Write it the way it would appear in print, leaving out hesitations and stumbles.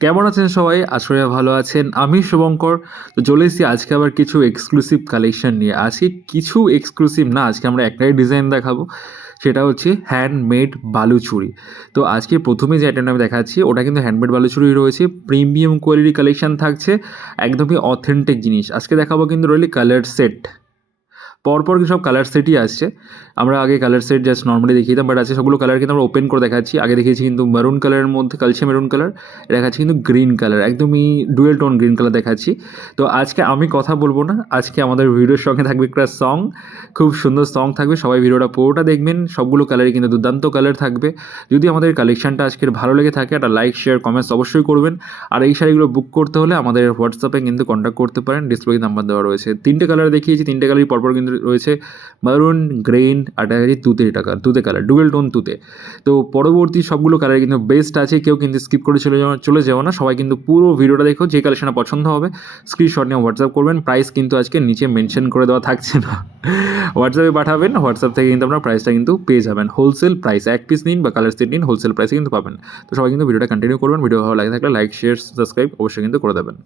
কেমন আছেন সবাই? আশা করি ভালো আছেন। আমি শুভঙ্কর। তো চলে এসেছি আজকে আবার কিছু এক্সক্লুসিভ কালেকশন নিয়ে। আজকে কিছু এক্সক্লুসিভ না, আজকে আমরা একটাই ডিজাইন দেখাবো। সেটা হচ্ছে হ্যান্ডমেড বালুচুড়ি। তো আজকে ১ম যে আইটেমটা আমি দেখাচ্ছি ওটা কিন্তু হ্যান্ডমেড বালুচুড়ি রয়েছে। প্রিমিয়াম কোয়ালিটি কালেকশন থাকছে। একদমই অথেন্টিক জিনিস। আজকে দেখাবো কিন্তু রয়েছে কালার সেট। পরপর সব কালার সেটই আসছে। আমরা আগে কালার সেট জাস্ট নর্মালি দেখিয়ে দিতাম, বাট আজকে সবগুলো কালার কিন্তু আমরা ওপেন করে দেখাচ্ছি। আগে দেখিয়েছি কিন্তু মেরুন কালারের মধ্যে কালচে মেরুন কালার, দেখাচ্ছি কিন্তু গ্রিন কালার, একদমই ডুয়েল টোন গ্রিন কালার দেখাচ্ছি। তো আজকে আমি কথা বলবো না, আজকে আমাদের ভিডিওর সঙ্গে থাকবে একটা সং, খুব সুন্দর সং থাকবে। সবাই ভিডিওটা পুরোটা দেখবেন, সবগুলো কালারই কিন্তু দুর্দান্ত কালার থাকবে। যদি আমাদের কালেকশনটা আজকের ভালো লেগে থাকে একটা লাইক শেয়ার কমেন্টস অবশ্যই করবেন। আর এই শাড়িগুলো বুক করতে হলে আমাদের হোয়াটসঅ্যাপে কিন্তু কন্ট্যাক্ট করতে পারেন, ডিসপ্লে নাম্বার দেওয়া রয়েছে। 3টে কালার দেখিয়েছি, 3টে কালারই পরপর কিন্তু রয়েছে মারুন, গ্রেন আর দেখাচ্ছি তুতে কালার, ডুয়েল টোন তুতে। তো পরবর্তী সবগুলো কালার কিন্তু বেস্ট আছে, কেউ কিন্তু স্কিপ করে চলে যাও না, সবাই কিন্তু পুরো ভিডিওটা দেখো। যে কালেকশনটা পছন্দ হবে স্ক্রিনশট নিয়ে হোয়াটসঅ্যাপ করবেন। প্রাইস কিন্তু আজকে নিচে মেনশন করে দেওয়া থাকছে না, হোয়াটসঅ্যাপে পাঠাবেন, হোয়াটসঅ্যাপ থেকে কিন্তু আপনার প্রাইসটা কিন্তু পেয়ে যাবেন। হোলসেল প্রাইস, এক পিস নিন বা কালার সেট নিন, হোলসেল প্রাইসে কিন্তু পাবেন। তো সবাই কিন্তু ভিডিওটা কন্টিনিউ করবেন। ভিডিও ভালো লাগে থাকলে লাইক শেয়ার সাবস্ক্রাইব অবশ্যই কিন্তু করে দেবেন।